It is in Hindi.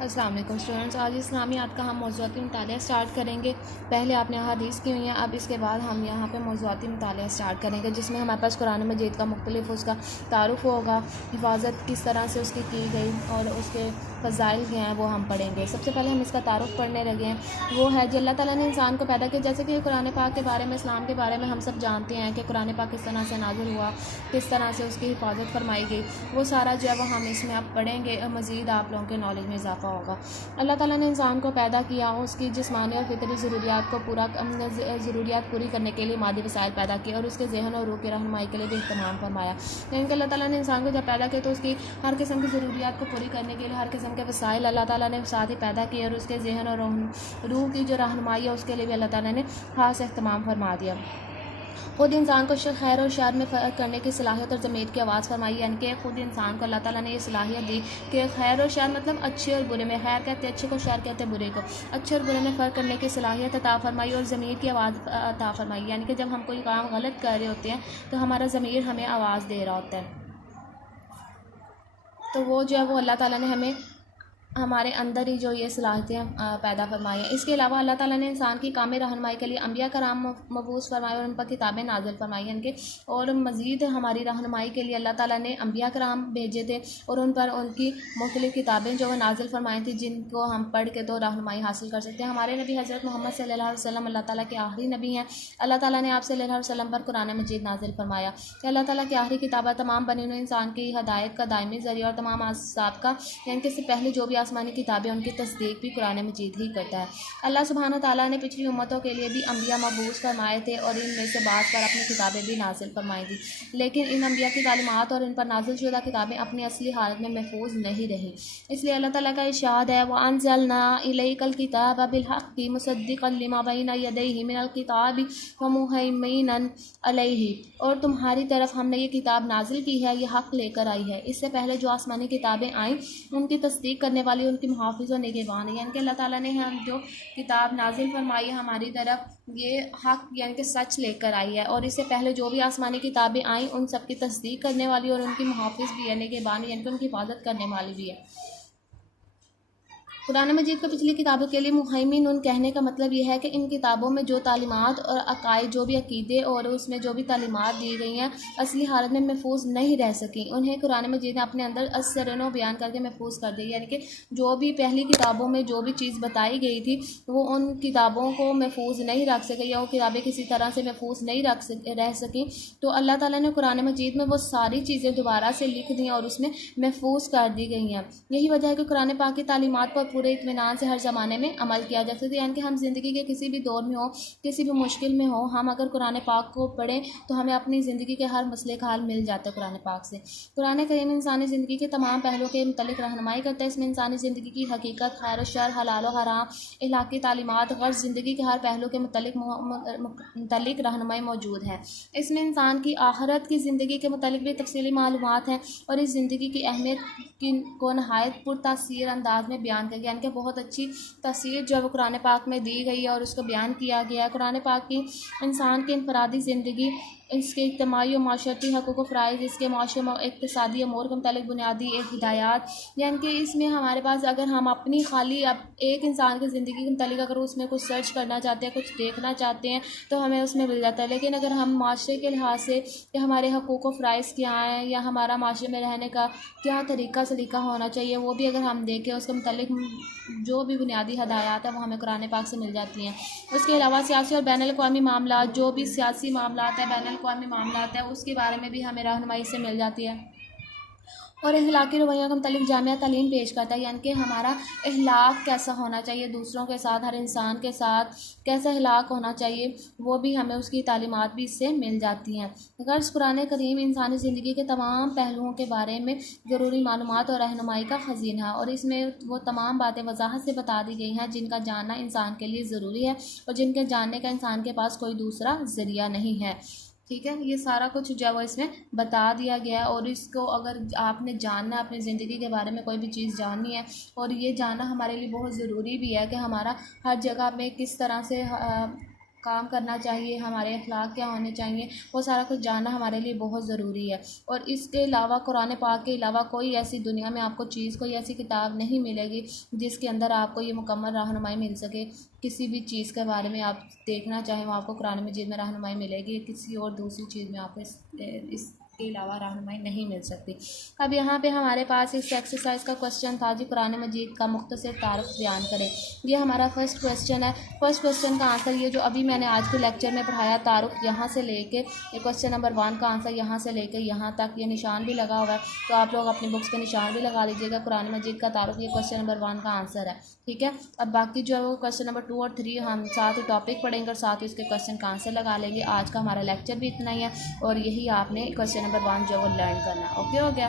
अस्सलाम वालेकुम स्टूडेंट्स। आज इस्लामियात का हम मौज़ूआती मुतालिया स्टार्ट करेंगे। पहले आपने अहादीस की हुई हैं, अब इसके बाद हम यहाँ पे मौज़ूआती मुतालिया स्टार्ट करेंगे, जिसमें हमारे पास कुरान मजीद का मुख्तलिफ उसका तारुफ़ होगा, हिफाजत किस तरह से उसकी की गई और उसके फ़ज़ाइल क्या हैं वो हम पढ़ेंगे। सबसे पहले हम इसका तारुफ़ पढ़ने लगे हैं। वो है कि अल्लाह ताला ने इंसान को पैदा किया। जैसे कि कुरान पाक के बारे में, इस्लाम के बारे में हम सब जानते हैं कि कुरान पाक किस तरह से नाज़िल हुआ, किस तरह से उसकी हिफाजत फरमाई गई। वो सारा जो है वो हम इसमें अब पढ़ेंगे। मज़ीद आप लोगों के नॉलेज में इजाफ़ा होगा। अल्लाह ताला ने इंसान को पैदा किया, उसकी जिस्मानी और फितरी ज़रूरियात को ज़रूरियात पूरी करने के लिए मादी वसाइल पैदा किए और उसके ज़हन और रूह की रहनुमाई के लिए भी इहतमाम फरमाया। यानी कि अल्लाह ताला ने इंसान को जब पैदा किया तो उसकी हर किस्म की ज़रूरियात को पूरी करने के लिए हर किस्म के वसाइल अल्लाह ताला ने साथ ही पैदा किए और उसके ज़हन और रूह की जो रहनुमाई है उसके लिए भी अल्लाह ताला ने ख़ास इहतमाम फरमा दिया। खुद इंसान को खैर और शर में फ़र्क करने की सलाहियत और ज़मीर की आवाज़ फरमाई। यानी कि खुद इंसान को अल्लाह ताला ने ये सलाहियत दी कि खैर और शर मतलब अच्छे और बुरे में, खैर कहते हैं अच्छे को, शर कहते हैं बुरे को, अच्छे और बुरे में फ़र्क करने की सलाहियत अता फरमाई और ज़मीर की आवाज़ अता फरमाई। यानी कि जब हम कोई काम गलत कर रहे होते हैं तो हमारा ज़मीर हमें आवाज़ दे रहा होता है, तो वो जो है वो अल्लाह ताला ने हमें हमारे अंदर ही जो ये सलाहियतें पैदा फरमाई हैं। इसके अलावा अल्लाह ताला ने इंसान की कामिल रहनुमाई के लिए अम्बिया कराम मबूस फरमाए और उन पर किताबें नाजिल फरमाई। यानी कि और मज़ीद हमारी रहनुमाई के लिए अल्लाह ताला ने अम्बिया कराम भेजे थे और उन पर उनकी मुख्तलिफ़ किताबें जो है नाजिल फरमाई थी, जिनको हम पढ़ के तो रहनुमाई हासिल कर सकते हैं। हमारे नबी हज़रत मोहम्मद सल्लल्लाहु अलैहि वसल्लम अल्लाह ताला के आखिरी नबी हैं। अल्लाह ताला ने आप सल्लल्लाहु अलैहि वसल्लम पर कुरान मजीद नाजिल फरमाया कि अल्लाह ताला की आखिरी किताब तमाम बनी हुई इंसान की हदायत का दायमी ज़रिया और तमाम आसाब का, यानी कि इससे पहले जो भी आसमानी किताबें उनकी तस्दीक भी कुरान मजीद ही करता है। अल्लाह सुब्हान ताला ने पिछली उम्मतों के लिए भी अम्बिया मबूस फरमाए थे और इनमें से बात पर अपनी किताबें भी नाजिल फरमाई थी, लेकिन इन अम्बिया की तालीमात और इन पर नाजिल शुदा किताबें अपनी असली हालत में महफूज नहीं रही। इसलिए अल्लाह ताला का इरशाद है, व अंज़लना इलैकल किताब बिलहक़्क़ि मुसद्दिक़न लिमा बैना यदैहि मिनल किताबि व मुहैमिनन अलैहि, और तुम्हारी तरफ हमने ये किताब नाजिल की है, ये हक़ लेकर आई है। इससे पहले जो आसमानी किताबें आईं उनकी तस्दीक करने वाली, उनकी मुहाफ़िज़ और निगहबान है। यानी कि अल्लाह ताला ने हम जो किताब नाजिल फरमाई है हमारी तरफ, ये हक़ यानी कि सच लेकर आई है, और इससे पहले जो भी आसमानी किताबें आईं उन सब की तस्दीक करने वाली और उनकी मुहाफ़िज़ भी है, निगहबान यानी कि उनकी हिफाजत करने वाली भी है। कुरान मजीद को पिछली किताबों के लिए मुहैमिन उन कहने का मतलब यह है कि इन किताबों में जो तालीमात और अकायद, जो भी अकीदे और उसमें जो भी तालीमात दी गई हैं असली हालत में महफूज नहीं रह सकी, उन्हें कुरान मजीद ने अपने अंदर असरनो बयान करके महफूज कर दी। यानी कि जो भी पहली किताबों में जो भी चीज़ बताई गई थी वो उन किताबों को महफूज नहीं रख सकी, या वो किताबें किसी तरह से महफूज नहीं रह सकी, तो अल्लाह ताला ने कुरान मजीद में वो सारी चीज़ें दोबारा से लिख दी और उसमें महफूज कर दी गई हैं। यही वजह है कि कुरान पाक की तालीमात पर पूरे इत्मीनान से हर ज़माने में अमल किया जा सकता है। यानी कि हम ज़िंदगी के किसी भी दौर में हो, किसी भी मुश्किल में हो, हम अगर कुरान पाक को पढ़ें तो हमें अपनी ज़िंदगी के हर मसले का हल मिल जाता है कुरान पाक से। कुरान करीम इंसानी ज़िंदगी के तमाम पहलुओं के मुतल्लिक़ रहनुमाई करता है। इसमें इंसानी ज़िंदगी की हकीकत, खैर और शर, हलाल और हराम, इलाक़ी तालीमात, गर्ज़, ज़िंदगी के हर पहलू के मुतल्लिक़ रहनुमाई मौजूद है। इसमें इंसान की आखिरत की ज़िंदगी के मुतल्लिक़ भी तफसीली मालूमात हैं और इस ज़िंदगी की अहमियत को नहायत पुरतासीर अंदाज में बयान किया गया। यानी कि बहुत अच्छी तफसीर जो है वो कुरान पाक में दी गई है और उसको बयान किया गया है। कुरान पाक की इंसान की इनफरादी ज़िंदगी, इसके इज्तिमाई और माशरती हक़ूक़ व फ़राइज़, इसके माशी और इक़्तिसादी अमूर के मुतालिक बुनियादी एक हिदायत, यानी कि इसमें हमारे पास अगर हम अपनी खाली अब एक इंसान की ज़िंदगी के मुतालिक अगर उसमें कुछ सर्च करना चाहते हैं, कुछ देखना चाहते हैं तो हमें उसमें मिल जाता है। लेकिन अगर हम माशरे के लिहाज से कि हमारे हक़ूक़ व फ़राइज़ क्या हैं या हमारा माशरे में रहने का क्या तरीका सलीका होना चाहिए, वो भी अगर हम देखें, उसके मुतालिक जो भी बुनियादी हदायत है वो हमें कुरान पाक से मिल जाती हैं। उसके अलावा सियासी और बैनुल अक़वामी मामलात, जो भी सियासी मामलात है, बैनुल अक़वामी मामलात है, उसके बारे में भी हमें रहनुमाई से मिल जाती है। और अखलाकी रवैयों के मुतालिक जामिया तालीम पेश करता है। यानी कि हमारा अखलाक कैसा होना चाहिए, दूसरों के साथ, हर इंसान के साथ कैसा अखलाक होना चाहिए, वो भी हमें उसकी तालीमात भी इससे मिल जाती हैं। गर्ज़ कुरान करीम इंसानी ज़िंदगी के तमाम पहलुओं के बारे में ज़रूरी मालूमात और रहनुमाई का ख़ज़ीना है, और इसमें वो तमाम बातें वजाहत से बता दी गई हैं जिनका जानना इंसान के लिए ज़रूरी है और जिनके जानने का इंसान के पास कोई दूसरा ज़रिया नहीं है। ठीक है, ये सारा कुछ जो है वो इसमें बता दिया गया है, और इसको अगर आपने जानना है, अपनी ज़िंदगी के बारे में कोई भी चीज़ जाननी है, और ये जानना हमारे लिए बहुत ज़रूरी भी है कि हमारा हर जगह में किस तरह से काम करना चाहिए, हमारे अखलाक क्या होने चाहिए, वो सारा कुछ जानना हमारे लिए बहुत ज़रूरी है। और इसके अलावा कुरान पाक के अलावा कोई ऐसी दुनिया में आपको चीज़, कोई ऐसी किताब नहीं मिलेगी जिसके अंदर आपको ये मुकम्मल रहनुमाई मिल सके। किसी भी चीज़ के बारे में आप देखना चाहें वो आपको कुरान मजीद में रहनुमाई मिलेगी, किसी और दूसरी चीज़ में आपको इसके अलावा रहनुमाई नहीं मिल सकती। अब यहाँ पे हमारे पास इस एक्सरसाइज का क्वेश्चन था जी, कुरान मजीद का मुख्तसर तारुफ बयान करें। ये हमारा फर्स्ट क्वेश्चन है। फर्स्ट क्वेश्चन का आंसर ये जो अभी मैंने आज के लेक्चर में पढ़ाया, तारुफ यहाँ से लेके ये क्वेश्चन नंबर 1 का आंसर यहाँ से लेके यहाँ तक, ये निशान भी लगा हुआ है, तो आप लोग अपनी बुक्स पे निशान भी लगा लीजिएगा। कुरान मजीद का तारुफ ये क्वेश्चन नंबर 1 का आंसर है, ठीक है। अब बाकी जो है वो क्वेश्चन नंबर 2 और 3 हम साथ ही टॉपिक पढ़ेंगे और साथ ही उसके क्वेश्चन का आंसर लगा लेंगे। आज का हमारा लेक्चर भी इतना ही है और यही आपने क्वेश्चन नंबर 1 जो है वो लर्न करना। ओके हो गया।